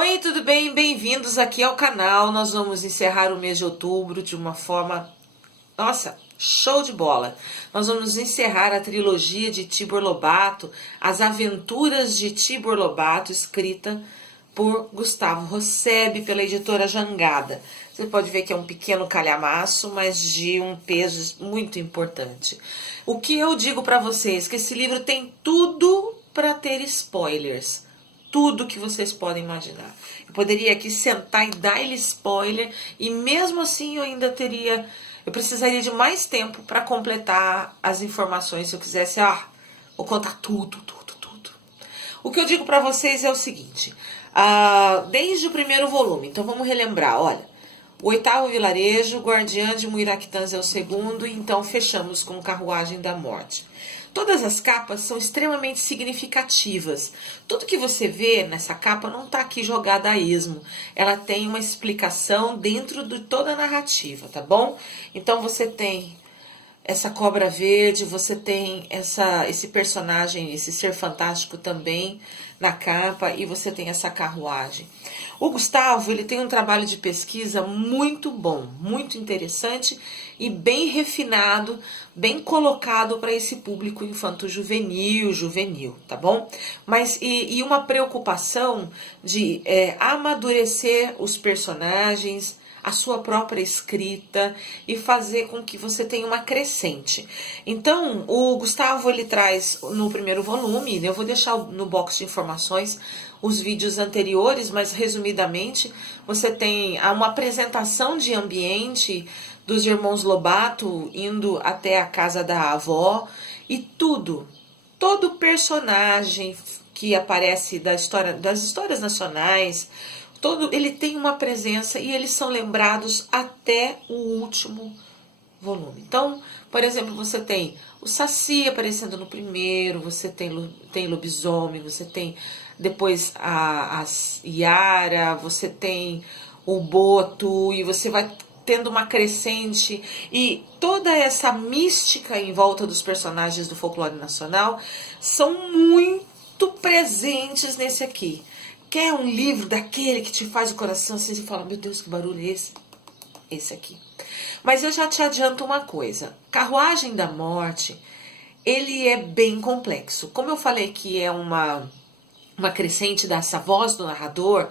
Oi, tudo bem? Bem-vindos aqui ao canal. Nós vamos encerrar o mês de outubro de uma forma, nossa, show de bola. Nós vamos encerrar a trilogia de Tibor Lobato, As Aventuras de Tibor Lobato, escrita por Gustavo Rosseb, pela editora Jangada. Você pode ver que é um pequeno calhamaço, mas de um peso muito importante. O que eu digo para vocês, que esse livro tem tudo para ter spoilers. Tudo que vocês podem imaginar. Eu poderia aqui sentar e dar ele spoiler, e mesmo assim eu precisaria de mais tempo para completar as informações. Se eu quisesse, vou contar tudo. O que eu digo para vocês é o seguinte, desde o primeiro volume, então vamos relembrar, olha, o oitavo vilarejo, Guardiã de Muiractans é o segundo, e então fechamos com Carruagem da Morte. Todas as capas são extremamente significativas. Tudo que você vê nessa capa não está aqui jogada a esmo. Ela tem uma explicação dentro de toda a narrativa, tá bom? Então você tem essa cobra verde, você tem esse personagem, esse ser fantástico também na capa, e você tem essa carruagem. O Gustavo, ele tem um trabalho de pesquisa muito bom, muito interessante e bem refinado, bem colocado para esse público infanto-juvenil, tá bom? Mas e uma preocupação de amadurecer os personagens, a sua própria escrita e fazer com que você tenha uma crescente. Então, o Gustavo, ele traz no primeiro volume, eu vou deixar no box de informações os vídeos anteriores, mas resumidamente, você tem uma apresentação de ambiente dos irmãos Lobato indo até a casa da avó, e todo personagem que aparece das histórias nacionais, ele tem uma presença e eles são lembrados até o último volume. Então, por exemplo, você tem o Saci aparecendo no primeiro, você tem lobisomem, você tem depois a Yara, você tem o Boto, e você vai tendo uma crescente, e toda essa mística em volta dos personagens do folclore nacional são muito presentes nesse aqui. Quer um livro daquele que te faz o coração assim, e fala, meu Deus, que barulho é esse? Esse aqui. Mas eu já te adianto uma coisa. Carruagem da Morte, ele é bem complexo. Como eu falei que é uma crescente dessa voz do narrador,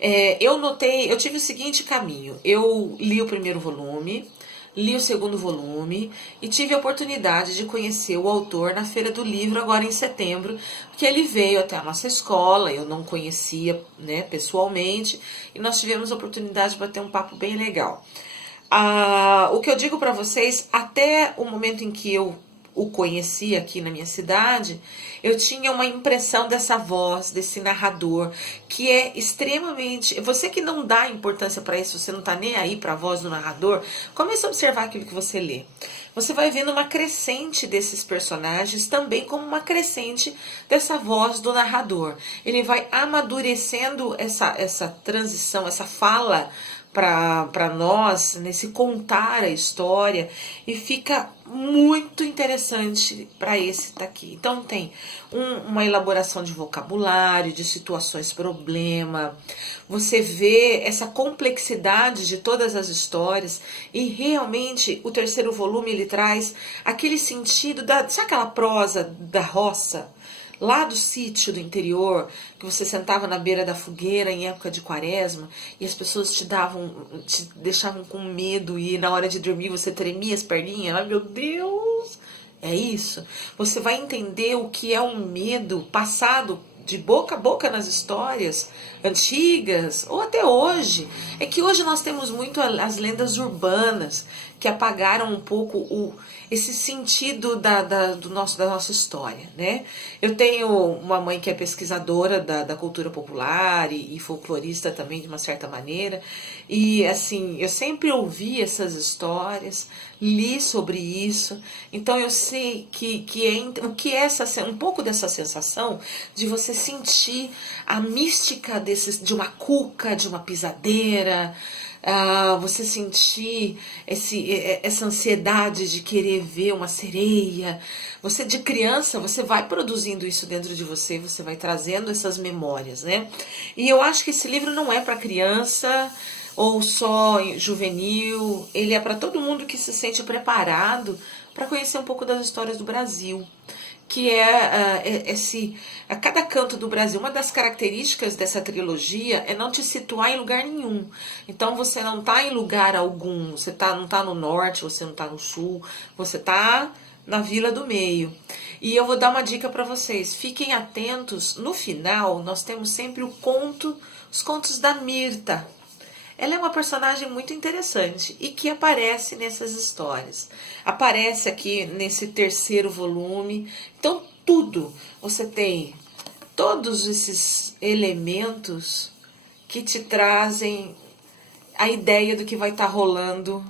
eu tive o seguinte caminho. Eu li o primeiro volume, li o segundo volume e tive a oportunidade de conhecer o autor na Feira do Livro agora em setembro, porque ele veio até a nossa escola, eu não conhecia, né, pessoalmente, e nós tivemos a oportunidade de bater um papo bem legal. O que eu digo para vocês, até o momento em que eu o conheci aqui na minha cidade, eu tinha uma impressão dessa voz, desse narrador, que é extremamente... Você que não dá importância para isso, você não tá nem aí para a voz do narrador, comece a observar aquilo que você lê. Você vai vendo uma crescente desses personagens, também como uma crescente dessa voz do narrador. Ele vai amadurecendo essa transição, essa fala para nós, nesse contar a história, e fica muito interessante para esse daqui. Então tem uma elaboração de vocabulário, de situações problema, você vê essa complexidade de todas as histórias, e realmente o terceiro volume ele traz aquele sentido sabe aquela prosa da roça? Lá do sítio do interior, que você sentava na beira da fogueira em época de quaresma, e as pessoas te deixavam com medo, e na hora de dormir você tremia as perninhas. Ai, meu Deus! É isso. Você vai entender o que é um medo passado de boca a boca nas histórias antigas, ou até hoje. É que hoje nós temos muito as lendas urbanas, que apagaram um pouco esse sentido da nossa história, né? Eu tenho uma mãe que é pesquisadora da cultura popular e folclorista também, de uma certa maneira, e assim, eu sempre ouvi essas histórias, li sobre isso, então eu sei o que é um pouco dessa sensação de você sentir a mística de uma cuca, de uma pisadeira, você sentir essa ansiedade de querer ver uma sereia. Você, de criança, você vai produzindo isso dentro de você, você vai trazendo essas memórias, né? E eu acho que esse livro não é para criança ou só juvenil, ele é para todo mundo que se sente preparado para conhecer um pouco das histórias do Brasil, que a cada canto do Brasil. Uma das características dessa trilogia é não te situar em lugar nenhum. Então você não está em lugar algum, você não está no norte, você não está no sul, você está na Vila do Meio. E eu vou dar uma dica para vocês, fiquem atentos, no final nós temos sempre os contos da Mirta. Ela é uma personagem muito interessante e que aparece nessas histórias. Aparece aqui nesse terceiro volume. Então, você tem todos esses elementos que te trazem a ideia do que vai estar rolando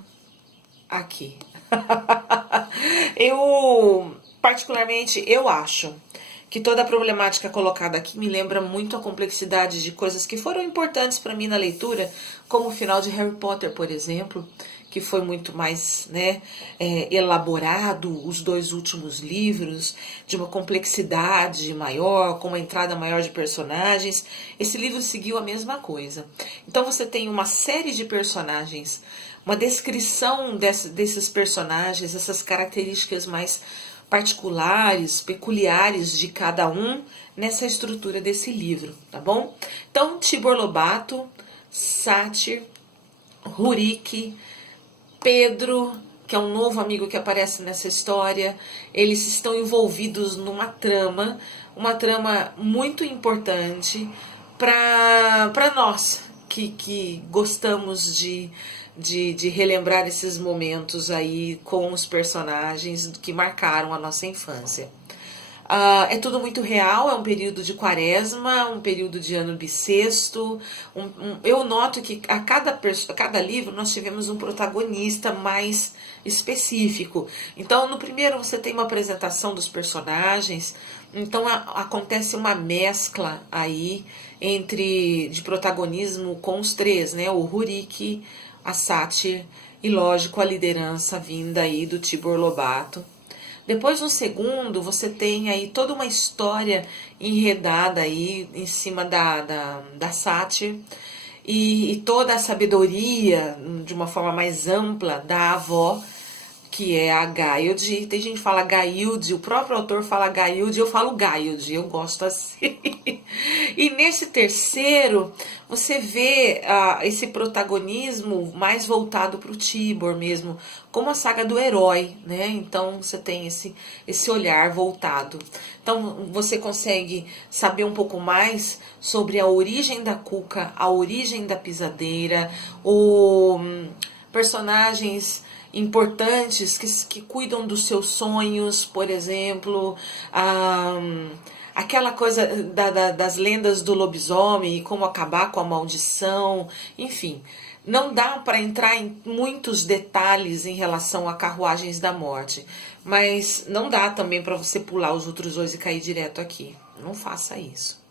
aqui. Particularmente, eu acho que toda a problemática colocada aqui me lembra muito a complexidade de coisas que foram importantes para mim na leitura, como o final de Harry Potter, por exemplo, que foi muito mais, né, elaborado, os 2 últimos livros, de uma complexidade maior, com uma entrada maior de personagens. Esse livro seguiu a mesma coisa. Então você tem uma série de personagens, uma descrição desses personagens, essas características mais particulares, peculiares de cada um nessa estrutura desse livro, tá bom? Então, Tibor Lobato, Sátir, Rurik, Pedro, que é um novo amigo que aparece nessa história, eles estão envolvidos numa trama, uma trama muito importante para nós que gostamos de relembrar esses momentos aí com os personagens que marcaram a nossa infância. É tudo muito real, é um período de quaresma, um período de ano bissexto. Eu noto que a cada livro nós tivemos um protagonista mais específico. Então, no primeiro você tem uma apresentação dos personagens, então acontece uma mescla aí de protagonismo com os 3, né? O Rurik, a Sátir e, lógico, a liderança vinda aí do Tibor Lobato. Depois, no segundo, você tem aí toda uma história enredada aí em cima da Sátir e toda a sabedoria, de uma forma mais ampla, da avó, que é a Gailde. Tem gente que fala Gailde, o próprio autor fala Gailde, eu falo Gailde, eu gosto assim. E nesse terceiro, você vê esse protagonismo mais voltado para o Tibor mesmo, como a saga do herói, né? Então você tem esse olhar voltado. Então você consegue saber um pouco mais sobre a origem da cuca, a origem da pisadeira, personagens importantes que cuidam dos seus sonhos, por exemplo, aquela coisa das lendas do lobisomem e como acabar com a maldição, enfim. Não dá para entrar em muitos detalhes em relação a Carruagens da Morte, mas não dá também para você pular os outros 2 e cair direto aqui. Não faça isso.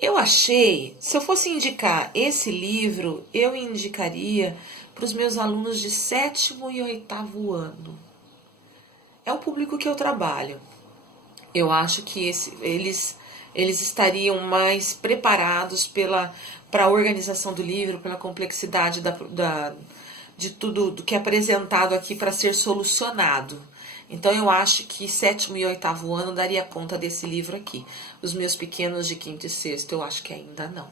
Eu achei, se eu fosse indicar esse livro, eu indicaria para os meus alunos de 7º e 8º ano. É o público que eu trabalho. Eu acho que eles estariam mais preparados para a organização do livro, pela complexidade de tudo do que é apresentado aqui para ser solucionado. Então eu acho que 7º e 8º ano daria conta desse livro aqui. Os meus pequenos de 5º e 6º eu acho que ainda não.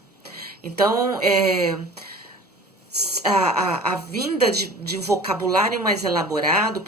Então, a vinda de vocabulário mais elaborado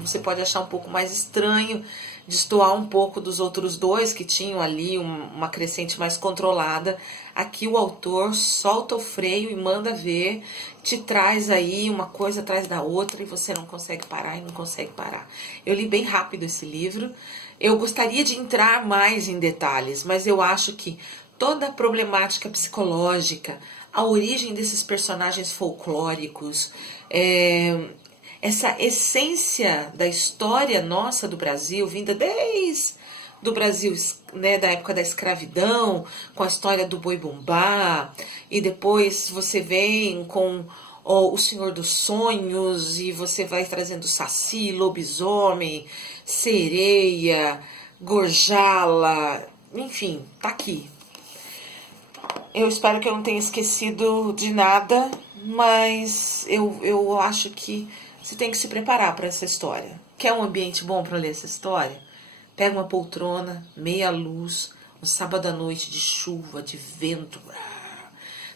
você pode achar um pouco mais estranho, destoar um pouco dos outros 2 que tinham ali uma crescente mais controlada. Aqui o autor solta o freio e manda ver, te traz aí uma coisa atrás da outra e você não consegue parar e não consegue parar. Eu li bem rápido esse livro, eu gostaria de entrar mais em detalhes, mas eu acho que toda a problemática psicológica, a origem desses personagens folclóricos, essa essência da história nossa do Brasil, vinda desde do Brasil, né, da época da escravidão, com a história do Boi-Bumbá, e depois você vem com o Senhor dos Sonhos, e você vai trazendo Saci, lobisomem, sereia, gorjala, enfim, tá aqui. Eu espero que eu não tenha esquecido de nada, mas eu acho que você tem que se preparar para essa história. Quer um ambiente bom para ler essa história? Pega uma poltrona, meia luz, um sábado à noite de chuva, de vento.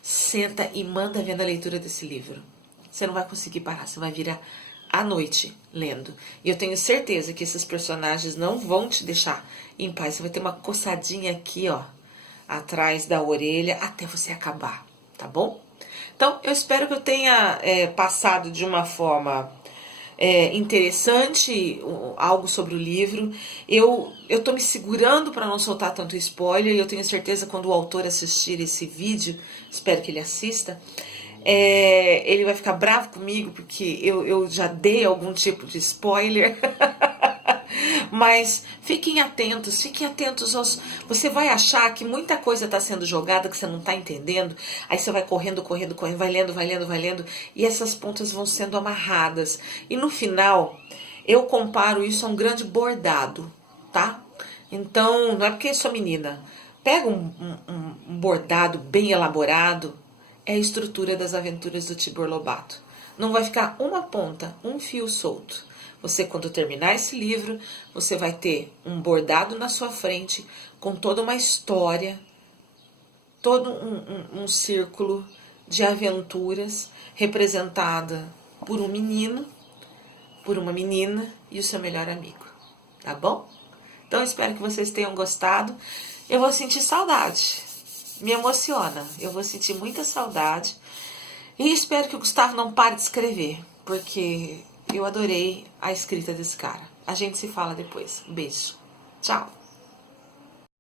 Senta e manda ver a leitura desse livro. Você não vai conseguir parar, você vai virar à noite lendo. E eu tenho certeza que esses personagens não vão te deixar em paz. Você vai ter uma coçadinha aqui, ó, atrás da orelha, até você acabar, tá bom? Então, eu espero que eu tenha passado de uma forma interessante algo sobre o livro. Eu tô me segurando para não soltar tanto spoiler, e eu tenho certeza que quando o autor assistir esse vídeo, espero que ele assista, ele vai ficar bravo comigo, porque eu já dei algum tipo de spoiler. Mas fiquem atentos aos... Você vai achar que muita coisa está sendo jogada que você não está entendendo. Aí você vai correndo, vai lendo, e essas pontas vão sendo amarradas. E no final, eu comparo isso a um grande bordado, tá? Então, não é porque eu sou menina. Pega um bordado bem elaborado, é a estrutura das aventuras do Tibor Lobato. Não vai ficar uma ponta, um fio solto. Você, quando terminar esse livro, você vai ter um bordado na sua frente, com toda uma história, todo um círculo de aventuras, representada por um menino, por uma menina e o seu melhor amigo. Tá bom? Então, espero que vocês tenham gostado. Eu vou sentir saudade. Me emociona. Eu vou sentir muita saudade. E espero que o Gustavo não pare de escrever, porque eu adorei a escrita desse cara. A gente se fala depois. Beijo. Tchau.